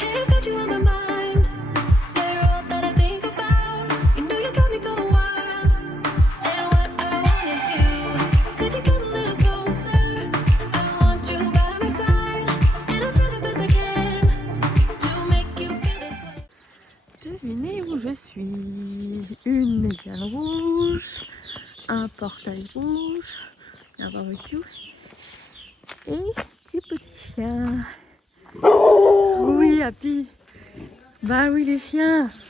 Hey, I've got you on my mind. Yeah, you're all that I think about. You know you got me going wild. And what I want is you. Could you come a little closer? I want you by my side. And I'll try the best I can to make you feel this way. Devinez où je suis. Une mégale rouge, un portail rouge, un barbecue et des petits chiens. Oui, Happy. Bah oui, les chiens. Ça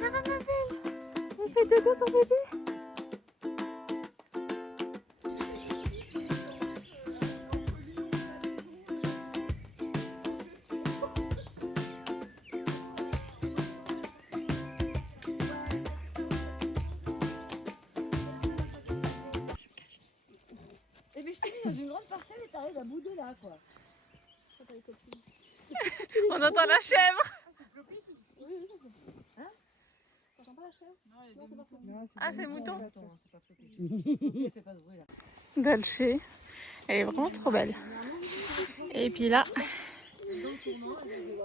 va, ma belle? Il fait dodo ton bébé? Et puis je t'ai mis dans une grande parcelle et t'arrives à bout de là quoi. On entend la chèvre. Hein? T'entends pas la chèvre? Non, c'est pas Floppy. Ah, c'est le mouton. C'est pas Floppy. Elle fait pas ce bruit là. Dolce. Elle est vraiment trop belle. Et puis là,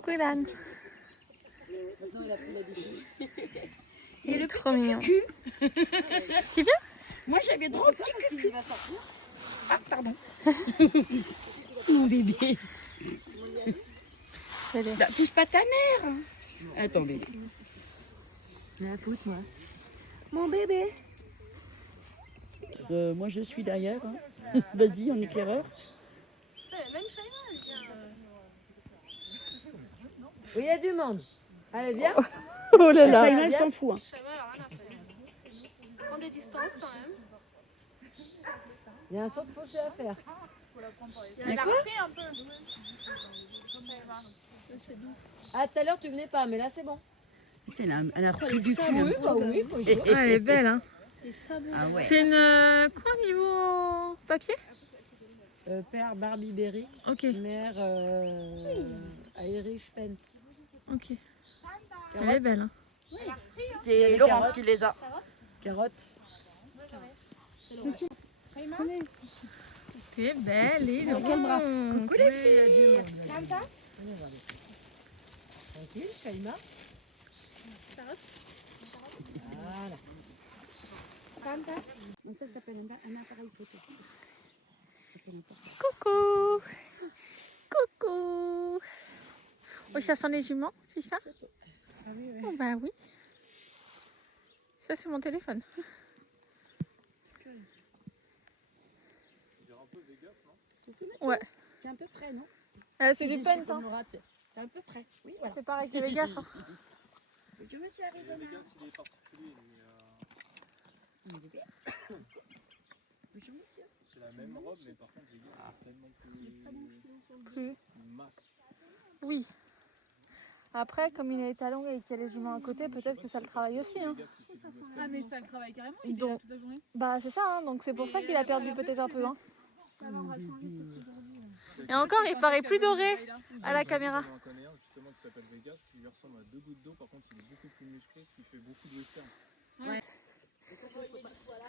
Quillan. Il est trop mignon. C'est bien? Moi j'avais trop petit cul. Ah pardon. Mon bébé. Bah, pousse pas ta mère. Attends bébé. Mais pousse moi. Mon bébé. Moi je suis derrière. Hein. Vas-y en éclaireur. Même Shaima, elle vient. Oui, il y a du monde. Allez, viens. Oh là là. Shaima, elle s'en fout. Hein. Shaima, elle a rien à faire. Prends des distances quand même. Il y a un saut de fossé à faire. Elle a repris un peu. C'est doux. Ah, tout à l'heure tu venais pas, mais là c'est bon. Elle a repris les du sabots. cul. Oui, bah oui, bonjour. Ah, elle est belle, hein. Les sabots. Ah ouais. C'est une quoi niveau papier? Père Barbie Berry, Ok, mère Irish Pen. ok. Elle est belle, hein. C'est Laurence qui les a. Carotte. Tu es belle, et Dans quel bras? donc. Coucou les filles. Comme ça. Tranquille, Shaima. Voilà. Ça s'appelle un appareil photo. Coucou. Coucou. Oh, ça sent les juments, c'est ça? Ah oui, oui. Oh, bah oui. Ça, c'est mon téléphone. Ouais. C'est un peu près, non? C'est du paint, hein. C'est un peu près. Oui, voilà. C'est pareil que Vegas, hein. Je me suis Arizona. Mon bébé. Bonjour monsieur. C'est la même robe, mais par contre, Vegas, c'est tellement plus Plus. masse. Oui. Après, comme il a les talons et qu'il y a les juments à côté, peut-être que ça le travaille aussi, hein. Ah, mais ça le travaille carrément. Il est Donc, là toute la journée. bah c'est ça, hein. Donc c'est pour ça qu'il a perdu peut-être un peu, hein. Alors, elle change vite parce qu'aujourd'hui. Et encore, il paraît plus doré à la caméra. J'en connais un justement qui s'appelle Vegas, qui lui ressemble à deux gouttes d'eau. Par contre, il est beaucoup plus musclé, ce qui fait beaucoup de western. Ouais.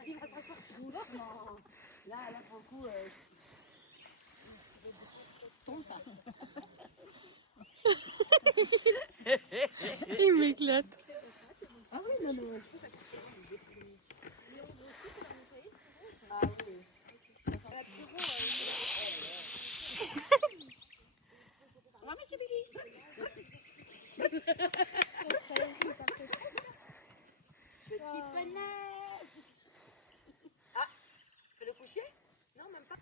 Il va s'asseoir sur vous là. Là, pour le coup. Il m'éclate. Ah oui, non, non. Ah oui. Ah, mais c'est Billy. Petit panache. Ah, fais le coucher? Non, même pas.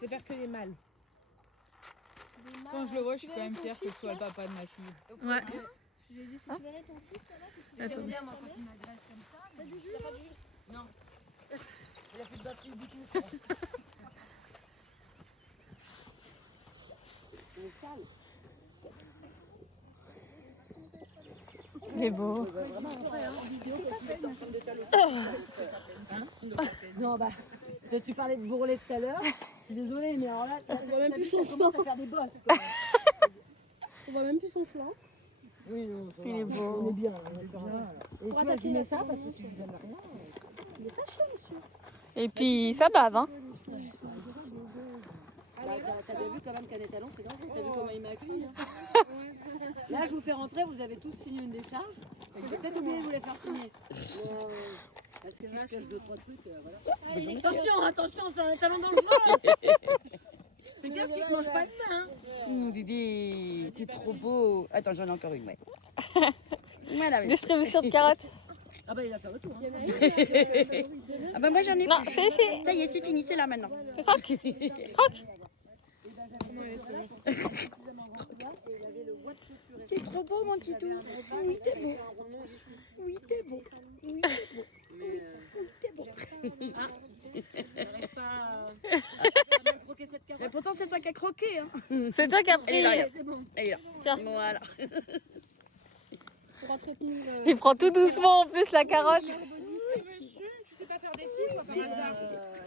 C'est faire que les mâles. Quand je le vois, je suis quand même fière que ce soit le papa de ma fille. Ouais. Je lui ai dit si tu verrais ton fils, ça va parce que Attends. j'aime bien moi quand il m'agresse comme ça. T'as du jus? T'as pas du jus? Non. Il a plus de batterie du tout. Ça. Il est sale. Il est beau. Non, bah, toi, tu parlais de bourrelet tout à l'heure. Je suis désolée, mais alors là, on voit même plus son flanc. À faire des bosses, quoi. On voit même plus son flanc. Oui, non, Il est beau. on est bien. On est bien. Et tu vois, je mets ça parce que si je donne rien. Et puis ça bave, hein. T'as bien vu quand même qu'un étalon c'est dangereux, t'as vu comment il m'a accueilli hein. Là je vous fais rentrer, vous avez tous signé une décharge. Je vais peut-être oublier de vous les faire signer. Parce que si je cache 2-3 trucs, voilà. Attention, c'est un étalon dangereux. Fais gaffe qu'il ne mange pas de main. Didi, t'es trop beau. Attends, j'en ai encore une, ouais. Voilà, mais... Distribution de carottes. Ah bah il va faire le tour. Hein. Ah bah moi j'en ai Non, plus. c'est fait. Ça y est, c'est fini, c'est là maintenant. Croque. Croque. C'est trop beau, mon titou. Oui, c'est beau. Oui, t'es beau. Oui, t'es beau. J'arrive pas à croquer cette carotte. Mais pourtant, c'est toi qui as croqué. Hein. C'est toi qui as Elle est pris. là, regarde. C'est bon. Elle est là. Tiens. Voilà. Pour entretenir. Il prend tout doucement en plus la carotte. Tu sais pas faire des fils, quoi, par hasard.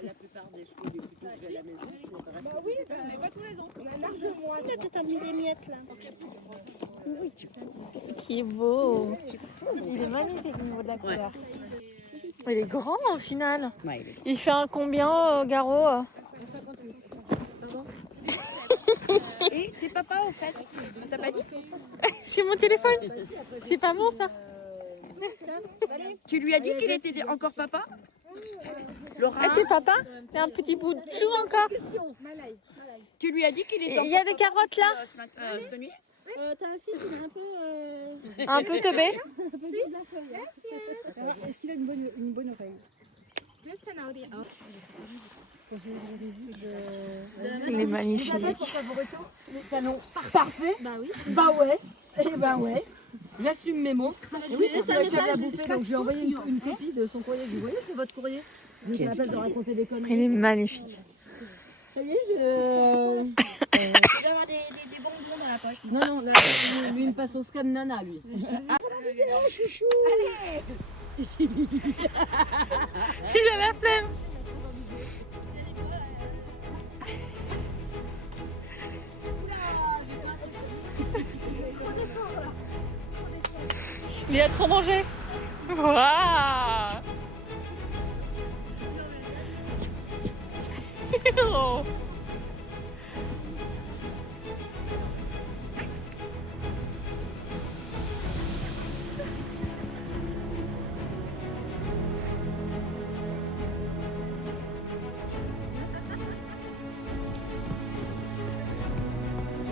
La plupart des chevaux, des couteaux que j'ai à la maison, c'est pas Bah oui, mais pas tous les ans. On a marre de moi. Peut-être t'as mis des miettes là. Qui est beau. Il est magnifique au niveau de la couleur. Il est grand au final. Ouais, il est... Il fait un combien, Garo? Et t'es papa, au fait? T'as pas dit? C'est mon téléphone. C'est pas bon ça. Tu lui as dit qu'il était encore papa? Laura, Ah, t'es papa? T'as un petit bout de chou encore. tu lui as dit qu'il était Il y a des carottes là. cette nuit? T'as un fils, il est un peu. Un peu teubé. Est-ce qu'il a une bonne oreille? Il est magnifique. C'est canon. Parfait. Bah oui. Bah ouais. Eh ben ouais. J'assume mes mots. Tu lui laisses un Il a message. bouffé, donc je lui ai envoyé une copie de son courrier. Vous voyez, c'est votre courrier. Je vous appelle de raconter des conneries. Il est magnifique. Ça y est, je... Tu dois avoir des bonbons dans la poche. Non, là, lui, il me passe au scan nana, lui. Ah, la vidéo, chouchou. Allez. Il a la flemme. Il a trop mangé. Waouh. Oh.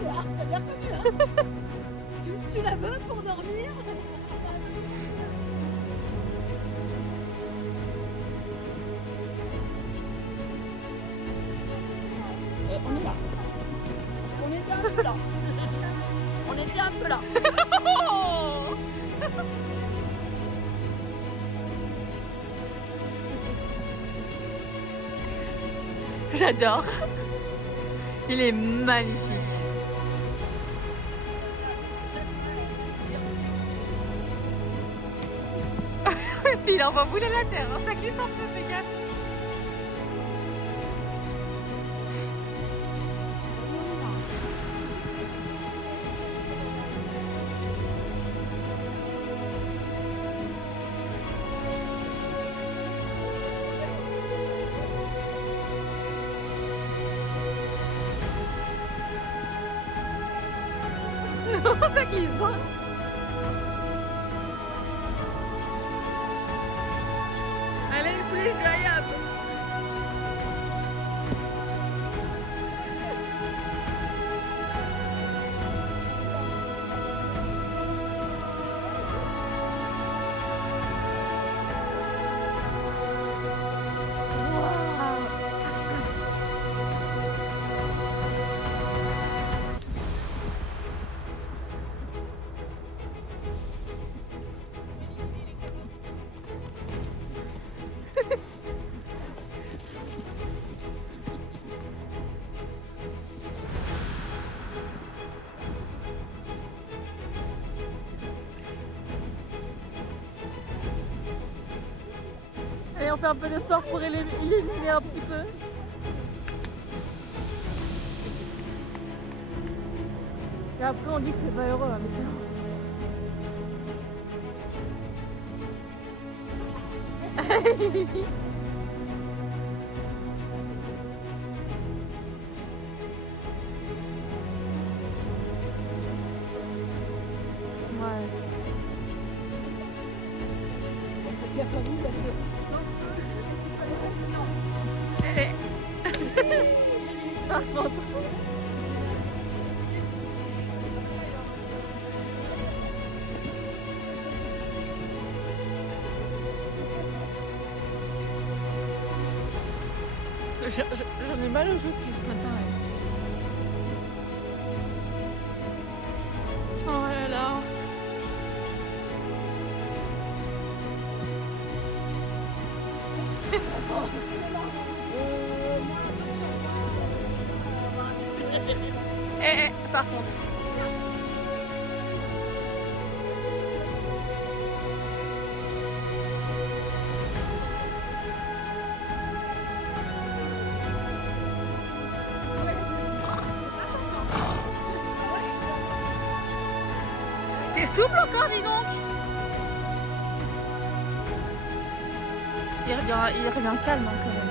Ça a l'air connu, hein. Tu la veux pour dormir? On est là. On était un peu là. On était un peu là. Oh. J'adore. Il est magnifique. Et puis il envoie bouler la terre, hein. Ça glisse un peu, fais gaffe. Ça glisse, hein. Allez, le poulet, je dois y aller. Allez, on fait un peu de sport pour éliminer un petit peu. Et après, on dit que c'est pas heureux, hein, mais parce que. Par contre. J'en ai mal au jeu depuis ce matin. Oh là là. Par contre. T'es souple encore, dis donc. Il revient calme hein, quand même.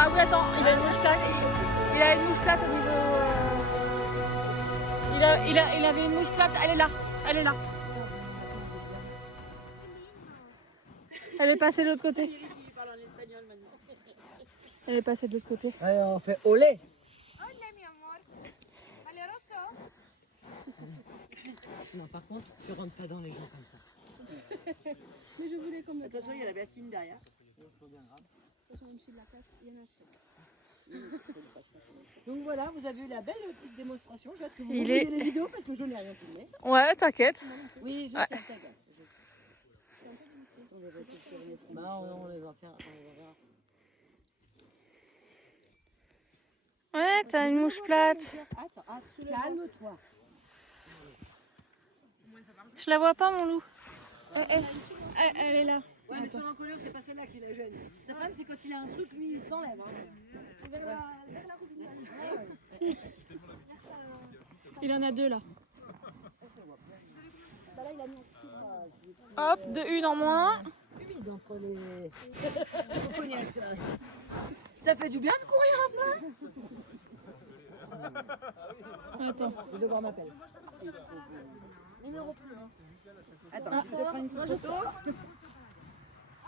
Ah oui, attends, il a une mouche plate. Il a une mouche plate au niveau. Il avait une mouche plate. Elle est là. Elle est là. Elle est passée de l'autre côté. Elle est passée de l'autre côté. Allez, on fait olé. Non, par contre, je rentre pas dans les gens comme ça. Mais je voulais comme. Attention, il y a la bassine derrière. Donc voilà, vous avez eu la belle petite démonstration. J'ai hâte que vous voyez les vidéos parce que je n'ai rien filmé. Ouais, t'inquiète. Oui, je sais, t'agace. On les va on les va faire. Ouais, t'as une mouche plate. Attends, calme-toi. Je la vois pas, mon loup. Elle est là. Ouais, mais son encolure, c'est pas celle-là qui la gêne. Le problème, c'est quand il a un truc, lui, il s'enlève. Il en a deux là. Hop, de une en moins. Humide entre les. Ça fait du bien de courir un peu. Attends. Je vais devoir m'appeler. Numéro plus. Attends, je vais prendre une photo.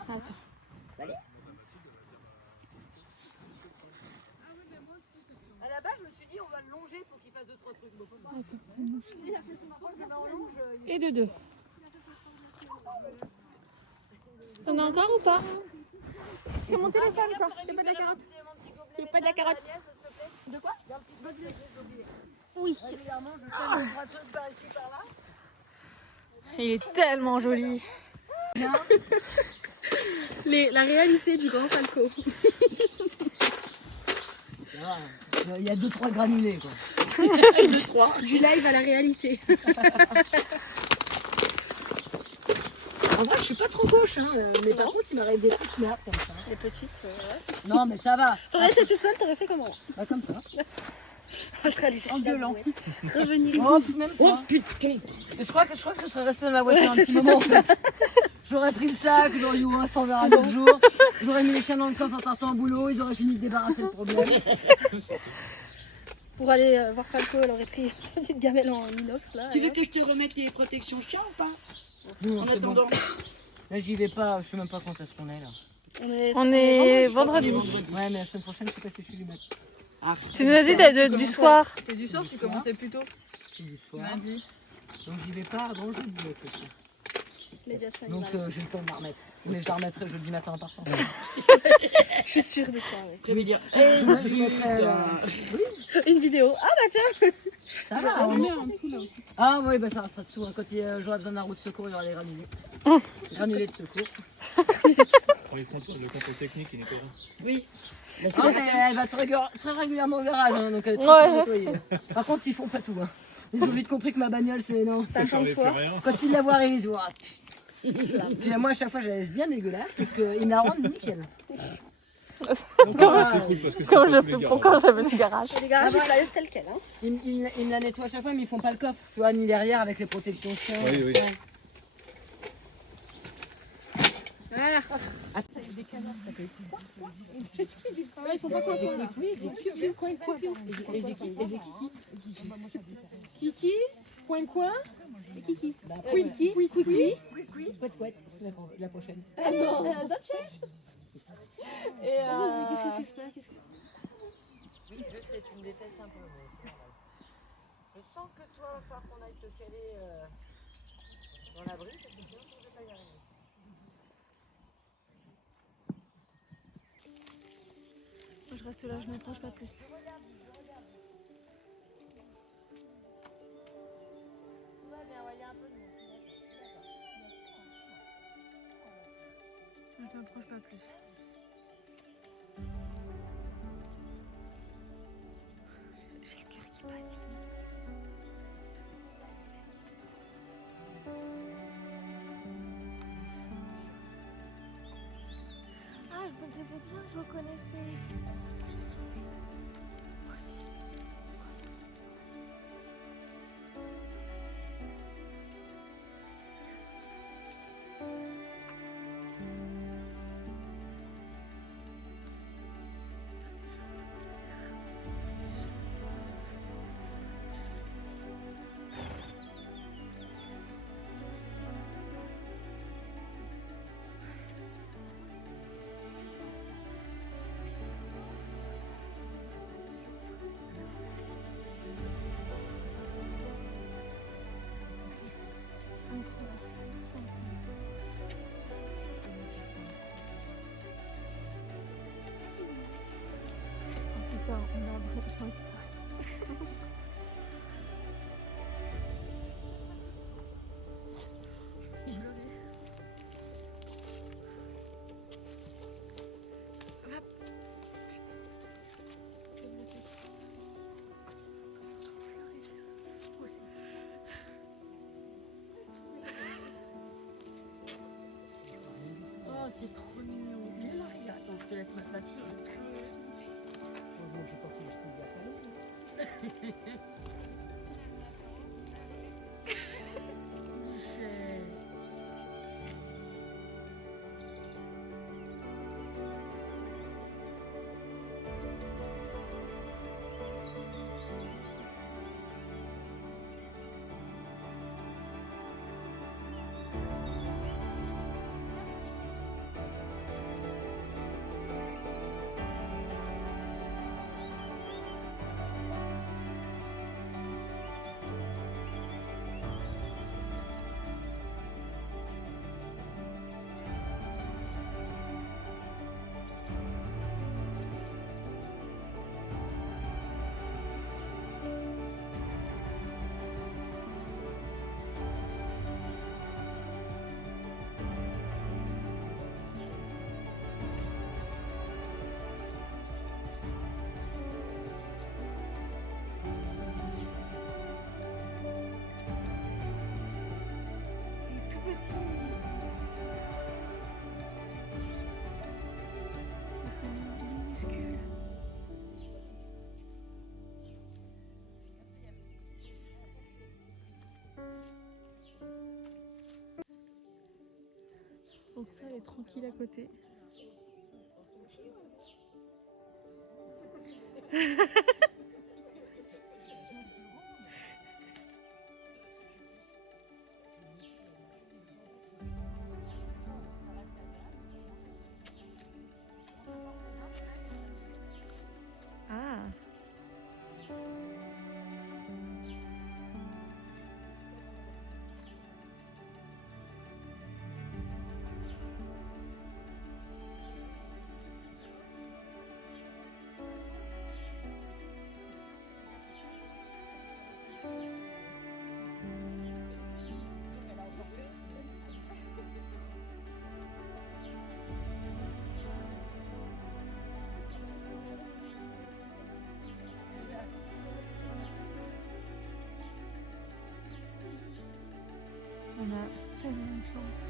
Attends. Allez. À la base, je me suis dit, on va le longer pour qu'il fasse 2-3 trucs. Et de deux. T'en as encore ou pas? C'est mon téléphone ça. Il n'y a pas de la carotte. Il n'y a pas de la carotte. De quoi? Oui. Ah. Il est tellement joli. La réalité du grand Falco. Il y a 2-3 granulés quoi. 2-3. Du live à la réalité. En vrai, je suis pas trop gauche, hein, mais par contre, il m'arrive des petites merdes comme ça. Les petites. Non, mais ça va. T'aurais été toute seule, t'aurais fait comment? Pas comme ça. Elle serait allée chercher En la gueulant. brouette. Revenir. Oh, même pas. Oh putain. Et je crois que ce serait resté dans la voiture un petit moment en fait. J'aurais pris le sac, j'aurais dit ouais, ça on verra un autre jour. J'aurais mis les chiens dans le coffre en partant au boulot, ils auraient fini de débarrasser le problème. Pour aller voir Falco, elle aurait pris sa petite gamelle en inox là. Tu veux que je te remette les protections chiens ou pas? Non, En c'est bon. attendant. Là j'y vais pas, je sais même pas quand est-ce qu'on est là. On est vendredi. Ouais, mais la semaine prochaine, je sais pas si je suis du matin. Ah, Tu nous as dit d'être du soir. T'es du soir, tu commençais plus tôt. c'est du soir. Lundi. Donc j'y vais pas avant jeudi. Médiation Donc animale. j'ai le temps de la remettre. Mais je la remettrai jeudi matin en partant. Je suis sûre de ça. Ouais. Je vais dire. Je mettrai Une vidéo. Ah bah tiens. ça va. On met en dessous là aussi. Ah oui, bah ça restera dessous. Hein. Quand j'aurai besoin d'un roue de secours, il y aura les granulés. Granulés de secours. Pour les contrôles, le contrôle technique, il n'est pas là. Oui. Ah, mais elle va très régulièrement au garage, hein, donc elle est très Ouais. nettoyée. Par contre, ils font pas tout. Hein. Ils ont vite compris que ma bagnole, c'est non. Ça servait plus fois. rien. Quand ils la voient arriver, ils se voient. Puis moi, à chaque fois, je la laisse bien dégueulasse parce qu'ils la rendent nickel. Ça, c'est cool parce que c'est Quand pas tous les garages. quand j'avais le garage. Les garages, je la laisse telle quelle. Hein. Ils me la nettoient à chaque fois, mais ils font pas le coffre, tu vois, ni derrière avec les protections chiens. Oui, oui. Ouais. Voilà. Il faut pas qu'on soit là. Oui, j'ai Coin, coin. Kiki. Kiki, coin, coin. Et Kiki. Oui. Kiki. Quickly. Couette, la prochaine. Dutchess. Et Qu'est-ce que c'est que ça? oui, je sais, tu me détestes un peu, mais c'est normal. Je sens que toi, il va falloir qu'on aille te caler dans l'abri, parce que sinon, tu ne peux pas y arriver. Moi, je reste là, je m'approche pas plus. Je m'approche pas plus. J'ai le cœur qui bat ici. Ah, je me disais bien que je reconnaissais. Moi aussi. Oh putain, on a vraiment... Oh, c'est trop mignon. Mais Marie, attends, je te laisse ma place. Heureusement que j'ai pas pris le style de la palette. Michel. Donc ça, elle est tranquille à côté. Ah. On a tellement de chance.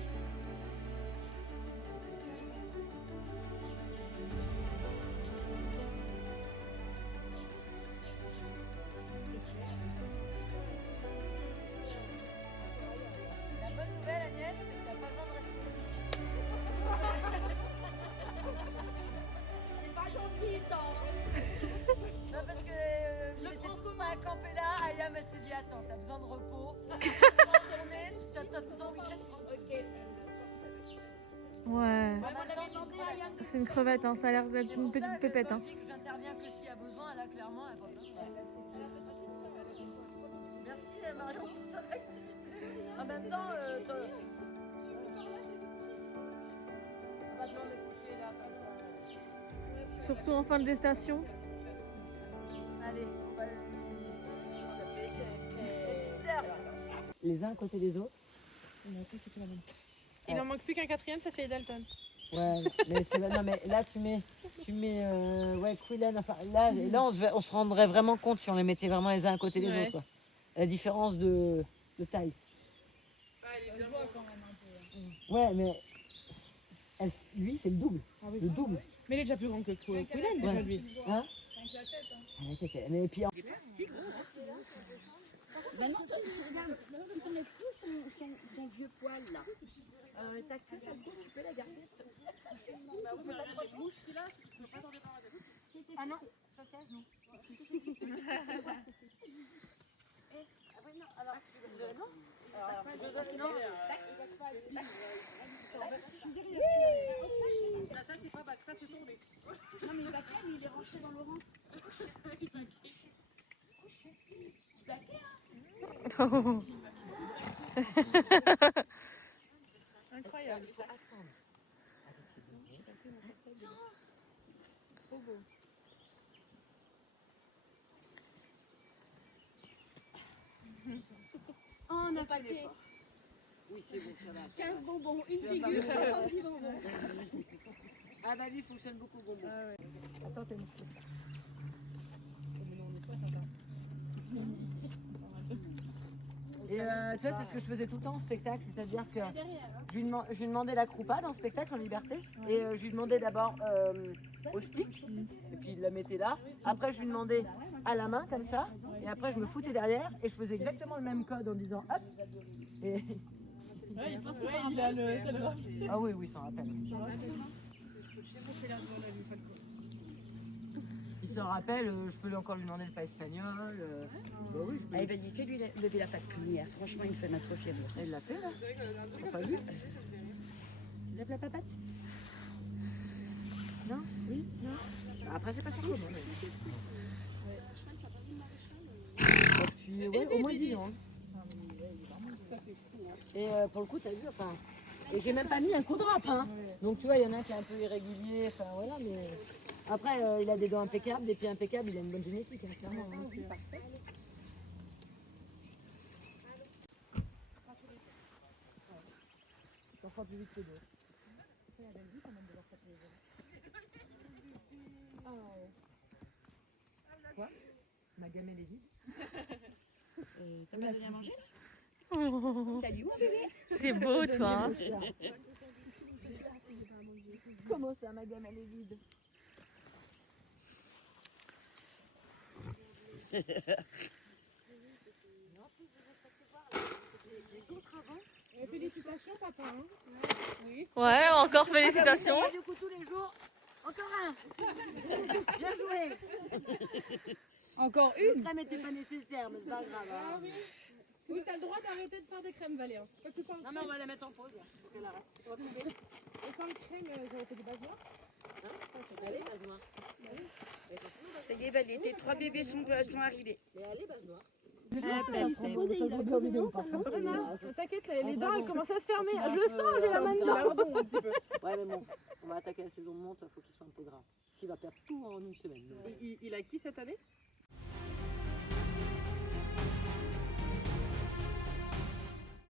La bonne nouvelle, Agnès, c'est que t'as pas besoin de rester. C'est pas gentil ça. Non, parce que je n'étais pas campé là. Ayam, elle s'est dit attends, t'as besoin de repos. C'est une crevette, hein. Ça a l'air d'être une petite pépette. Hein. J'interviens que s'il y a besoin, là clairement elle a pas besoin. Merci Marion pour ton activité. En même temps, pas besoin de coucher là comme ça. Surtout en fin de gestation. Allez, on va les uns à côté des autres. Il en manque plus qu'un quatrième, ça fait les Dalton. Ouais, mais c'est non mais là tu mets ouais Quillen, enfin là on se rendrait vraiment compte si on les mettait vraiment les uns à côté des Ouais. autres quoi. La différence de taille. Ouais mais lui c'est le double, le double. Mais il est déjà plus grand que Quillen déjà Ouais. lui. Hein? Ah, la tête, mais puis en... Ben non, si regarde, si t'enlèves tout son vieux poil là, ta queue, tu peux la garder. Bah, on peut pas trop de mouche qu'il a. Ah non, ça sèche, non. Ça c'est pas ça c'est tombé. Non mais il va pas, lui, il est rentré dans Laurence. Incroyable. Il faut attendre. Oh, on a fait l'effort. Oui, c'est bon, ça va. 15 bonbons, une Tu vas figure, pas me- 70 bonbons. Ah bah lui, il fonctionne beaucoup le bonbon. Attends, t'as une Et tu vois, c'est ce que je faisais tout le temps en spectacle, c'est-à-dire que je lui demandais la croupade en spectacle en liberté, et je lui demandais d'abord au stick, et puis il la mettait là. Après, je lui demandais à la main comme ça, et après, je me foutais derrière, et je faisais exactement le même code en disant hop. Et... Ouais, il pense que il a le. Ça le va. Ah oui, oui, ça en rappelle. Il s'en rappelle, je peux encore lui demander le pas espagnol. Bah oui, je peux. Allez, vas-y, fais-lui lever la patte cuillère. Franchement, il me fait ma trop fière. Elle l'a fait là. T'as pas vu? Lève la papate. Non? Oui? Non? Après, c'est pas ça. Et puis, ouais, au moins 10 ans. Et pour le coup, t'as vu, enfin. Et j'ai même pas mis un coup de rap, hein. Donc tu vois, il y en a un qui est un peu irrégulier, enfin voilà, mais. Après, il a des dents impeccables, des pieds impeccables, il a une bonne génétique, hein, clairement. Ça fera plus vite que d'autres. Quoi? Ma gamelle est vide? T'as pas bien mangé? Oh, Salut mon bébé. t'es beau, toi. Hein. Comment ça, ma gamme elle est vide? Félicitations, papa. Hein. Oui. Ouais, encore félicitations. Et du coup, tous les jours, encore un. Bien joué. Encore Le une. crème n'était pas nécessaire, mais c'est pas grave. Ah hein. oui. Oui, t'as le droit d'arrêter de faire des crèmes, Valérie. Parce que sans le Non, mais on va la mettre en pause. Faut qu'elle arrête. On va couper. et sans le crème, j'aurais fait du base noir. Allez, base noire. Ça y est, Valérie, tes 3 bébés sont arrivés. Mais allez, base noire. Il s'est posé, il a posé, non, ça t'inquiète, les dents, elles commencent à se fermer. Je le sens, j'ai la main dedans. Ouais, mais bon, on va attaquer la saison de monte, il faut qu'il soit un peu gras. S'il va perdre tout en une semaine. Il a qui cette année?